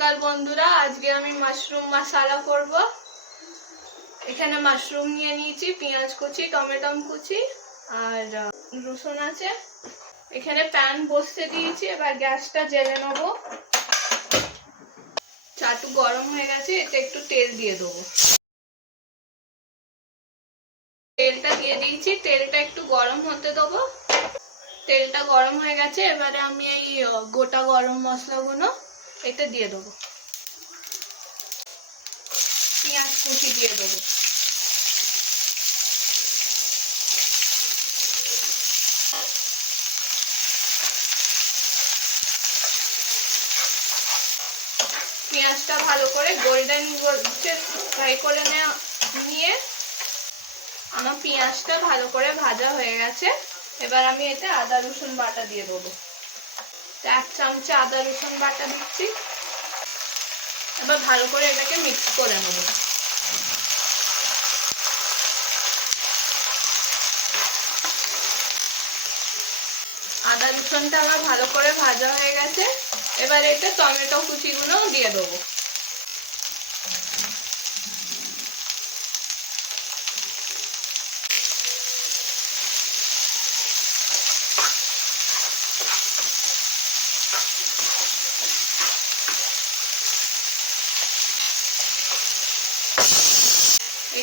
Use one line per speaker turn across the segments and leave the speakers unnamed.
নমস্কার বন্ধুরা, আজকে আমি মাশরুম মশালা করব। এখানে মাশরুম নিয়ে নিয়েছি, পেঁয়াজ কুচি টমেটো কুচি আর রসুন আছে। এখানে প্যান বসতে দিয়েছি, এবার গ্যাসটা জেলে নেব। চাটু গরম হয়ে গেছে, এতে একটু তেল দিয়ে দেবো। তেলটা দিয়ে দিয়েছি, তেলটা একটু গরম হতে দেবো। তেলটা গরম হয়ে গেছে, এবারে আমি এই গোটা গরম মশলাগুলো এতে দিয়ে দেবো। পেঁয়াজ কুচি দিয়ে দেবো। পেঁয়াজটা ভালো করে গোল্ডেন ফ্রাই করে নিয়ে আমার পেঁয়াজটা ভালো করে ভাজা হয়ে গেছে। এবার আমি এতে আদা রসুন বাটা দিয়ে দেবো। এক চামচে আদা, রসুন বাটা দিচ্ছি। এবার ভালো করে এটাকে মিক্স করে নেব। আদা, রসুনটা আমার ভালো করে ভাজা হয়ে গেছে। এবার এতে টমেটো কুচিগুলো দিয়ে দেবো।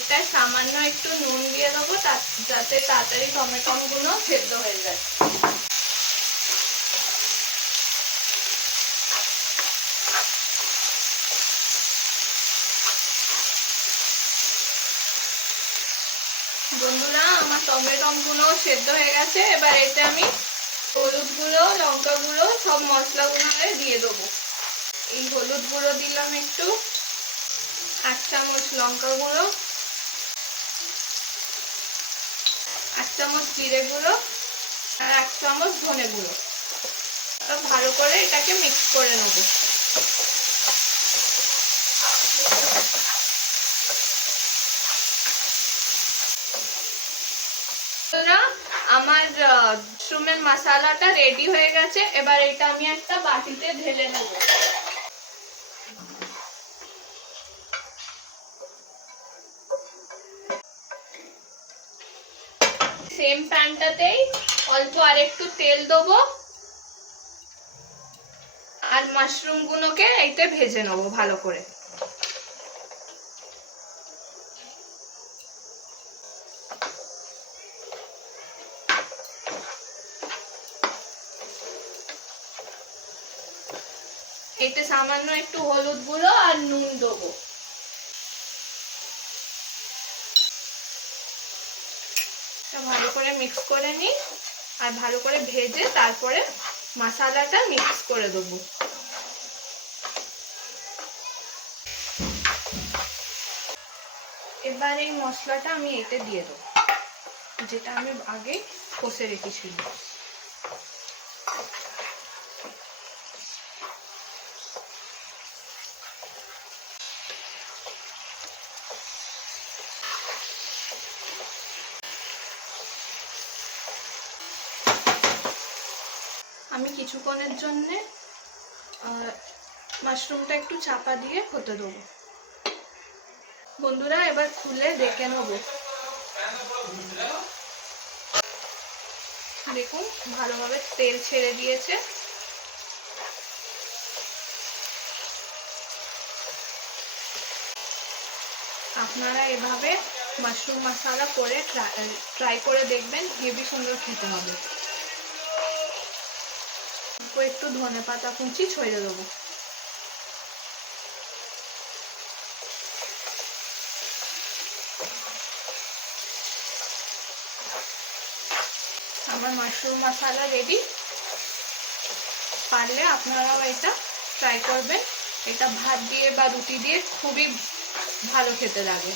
এটা সামান্য একটু নুন দিয়ে দেবো যাতে তাড়াতাড়ি টমেটোগুলো সেদ্ধ হয়ে যায়। বন্ধুরা, আমার টমেটোগুলো সেদ্ধ হয়ে গেছে, এবার এতে আমি হলুদ গুঁড়ো, লঙ্কা গুঁড়ো, সব মশলাগুলো দিয়ে দেবো। এই হলুদ গুঁড়ো দিলাম একটু এক চামচ লঙ্কা গুঁড়ো এক চামচ জিরে গুঁড়ো আর এক চামচ ধনে গুঁড়ো। ভালো করে এটাকে মিক্স করে নেব। আমার মাশরুমের মশালাটা রেডি হয়ে গেছে। এবার এটা আমি একটা বাটিতে ঢেলে নেব। সেম প্যানটাতেই অল্প আরেকটু তেল দেবো। আর মাশরুম গুলোকে এইতে ভেজে নেব ভালো করে। এতে সামান্য একটু হলুদ গুঁড়ো আর নুন দেবো এটা ভালো করে মিক্স করে নিই। আর ভালো করে ভেজে তারপরে মশালাটা মিক্স করে দেবো। এবার এই মশলাটা আমি এতে দিয়ে দেবো, যেটা আমি আগে কষে রেখেছিলাম। আমি কিছুক্ষণের জন্যে মাশরুমটা একটু চাপা দিয়ে হতে দেবো। বন্ধুরা, এবার খুলে দেখে নেব। দেখুন, ভালোভাবে তেল ছেড়ে দিয়েছে। আপনারা এভাবে মাশরুম মশালা করে ট্রাই করে দেখবেন, হেভি সুন্দর খেতে হবে। একটু ধনে পাতা কুচি ছড়িয়ে দেবো। আমার মাশরুম মশলা রেডি পারলে আপনারাও এটা ট্রাই করবেন। এটা ভাত দিয়ে বা রুটি দিয়ে খুবই ভালো খেতে লাগে।